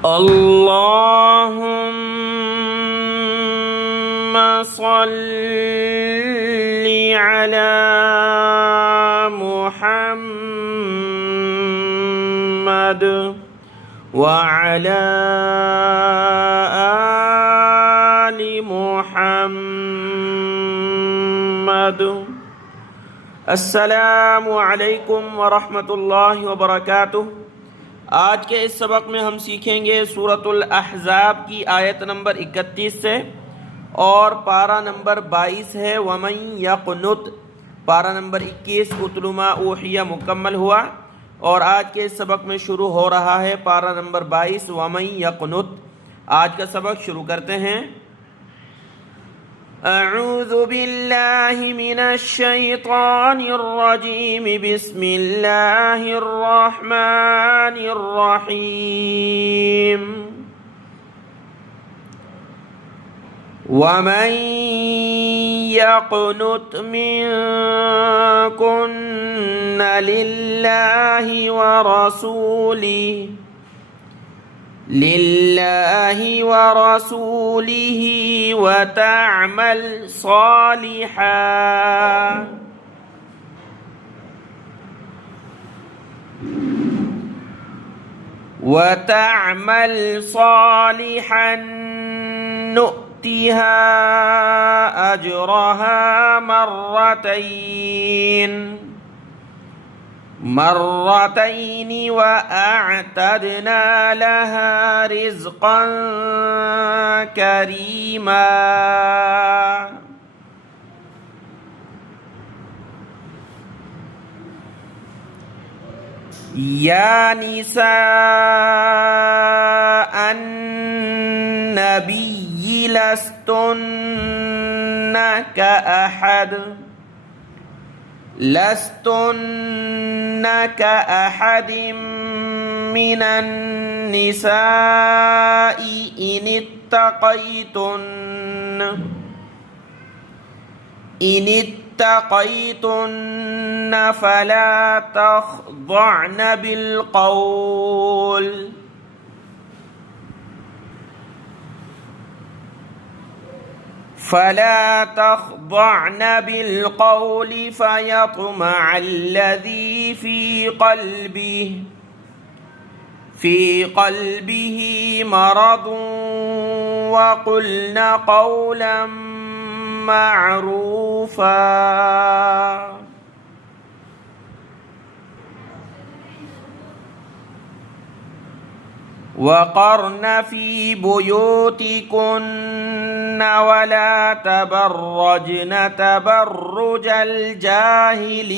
اللهم صل على محمد وعلى آل محمد। अस्सलामु अलैकुम वरहमतुल्लाहि वबरकातुह। आज के इस सबक में हम सीखेंगे सूरतुल अहज़ाब की आयत नंबर 31 से और पारा नंबर 22 है वमन यक़नुत। पारा नंबर 21 उत्लु मा ऊहिया मुकम्मल हुआ और आज के इस सबक में शुरू हो रहा है पारा नंबर 22 वमन यक़नुत। आज का सबक शुरू करते हैं। अऊज़ु बिल्लाहि मिनश शैतानिर रजीम, बिस्मिल्लाहिर रहमानिर रहीम। वमन यक़नुत मिनकुन्न लिल्लाहि व रसूलिही वतअमल सालिहन नुअतिहा अजरहा मर्रतैन व अअतदना लहा रिज़्क़न करीमा। या निसा अन्नबी लस्तुन्न कअहदिम मिनन निसाई इनित्तक़ैतुन्न फला तख़ضعن بالقول فيطمع الذي في قلبه مرض وقلن قولا معروفا। وقرن في بيوتكن ولا تبرجن تبرج الجاهلية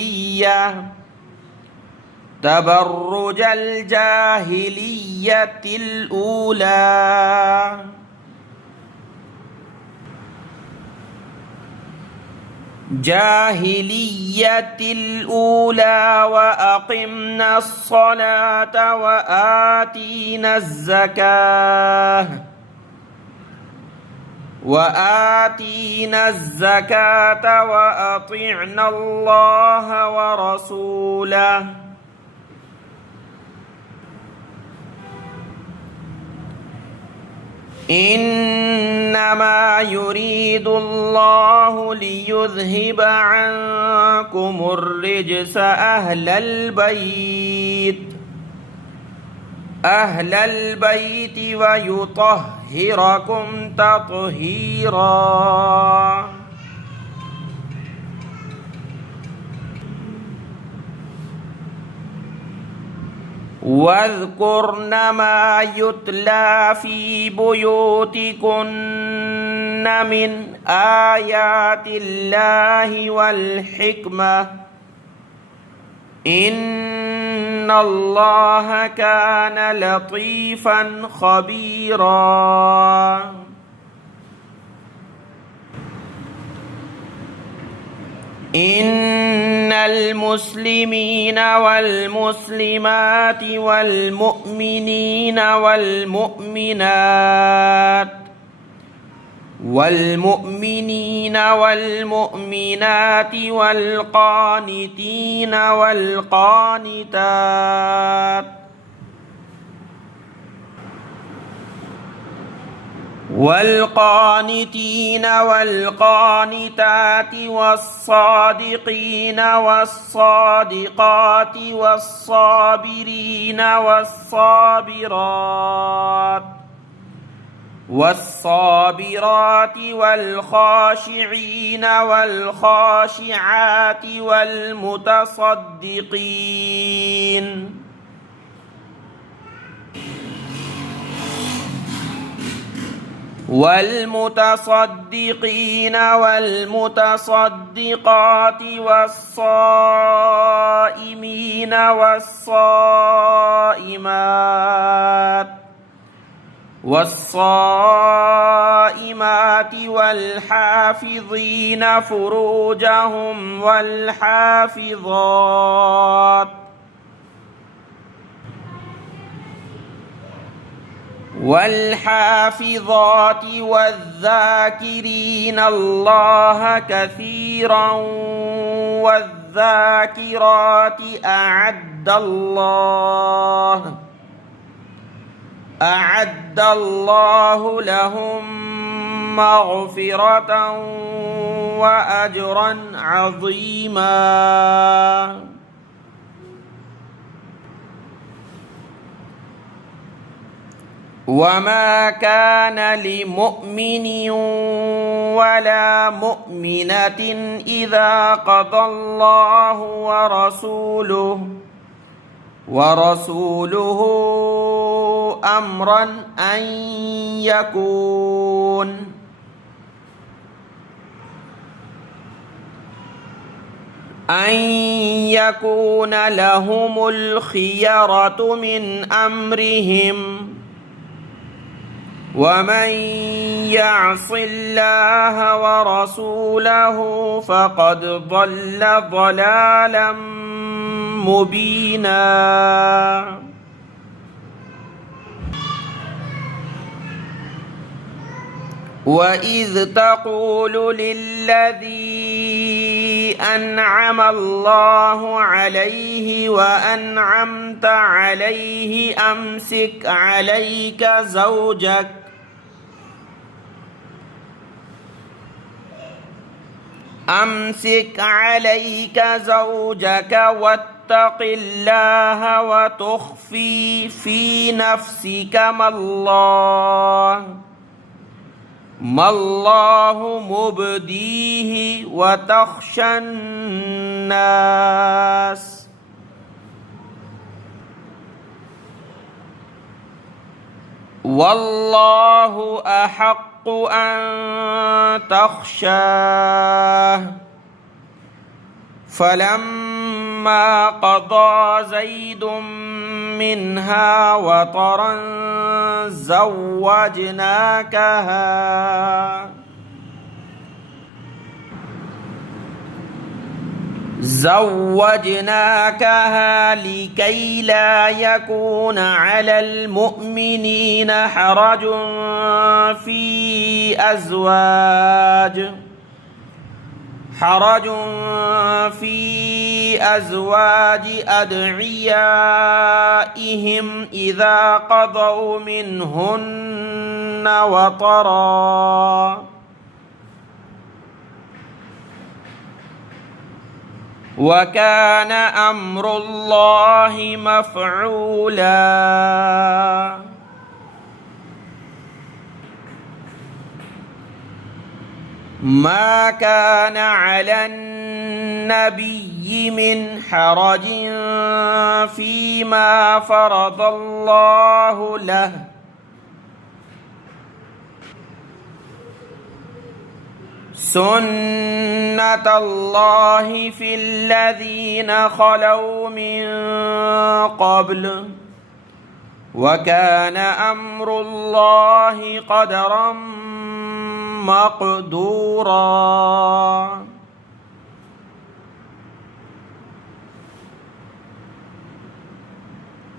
الأولى وأقمنا الصلاة وآتينا الزكاة وأطعنا الله ورسوله إنما يريد الله ليذهب عنكم الرجس أهل البيت ويطهركم تطهيرا। واذكرن ما يتلى في بيوتكن من آيات الله والحكمة إن الله كان لطيفا خبيرا। إن المسلمين والمسلمات والمؤمنين والمؤمنات والقانتين والقانتات والقانتين والقانتات والصادقين والصادقات والصابرين والصابرات والخاشعين والخاشعات والمتصدقين والمتصدقات والصائمين والصائمات والحافظين فروجهم والحافظات والذاكرين الله كثيرا والذاكرات أعد الله لهم مغفرة وأجرا عظيما. وما كان لمؤمن ولا مؤمنة إذا قضى الله ورسوله أمرا أن يكون لهم الخيرة من أمرهم ومن يعص الله ورسوله فقد ضل ضلالا مبينا. وإذ تقول للذي أنعم الله عليه وأنعمت عليه أمسك عليك زوجك واتق الله وتخفي في نفسك ما الله مبديه وتخشى الناس والله أحق أن تخشاه. فلما قضى زيد منها وطرا زوجناكها لكي لا يكون على المؤمنين حرج في أزواج أدعيائهم إذا قضوا منهن وطرا وكان أمر الله مفعولا. ما كان على النبي من حرج فيما فرض الله له سنة الله في الذين خلوا من قبل وكان أمر الله قدرا مقدورا.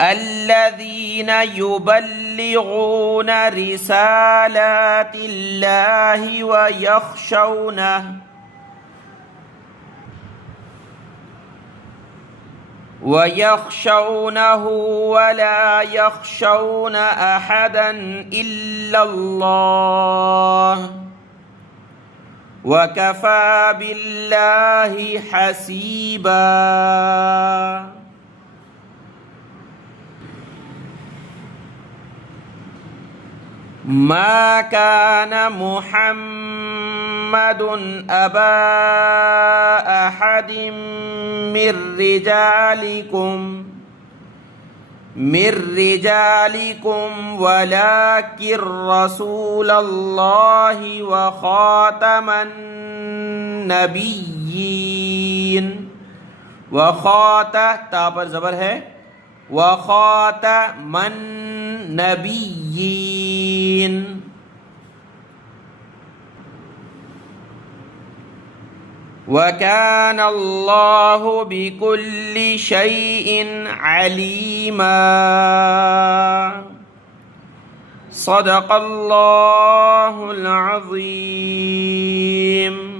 الذين يبلغون رسالات الله वयख्शौनहु वला यख्शौन अहदन इल्लल्लाह वकफ़ा बिल्लाहि हसीबा। मा कान मुहम्मदुन अबा अहदिम मिर रिजालिकुम वलाकिर रसूलल्लाहि व खातमन नबिय्यीन। व खाता ता पर ज़बर है, व खातमन नबिय्यीन। वकान अल्लाहु बिकुल्लि शैइन अलीमा। सदक़ल्लाहुल अज़ीम।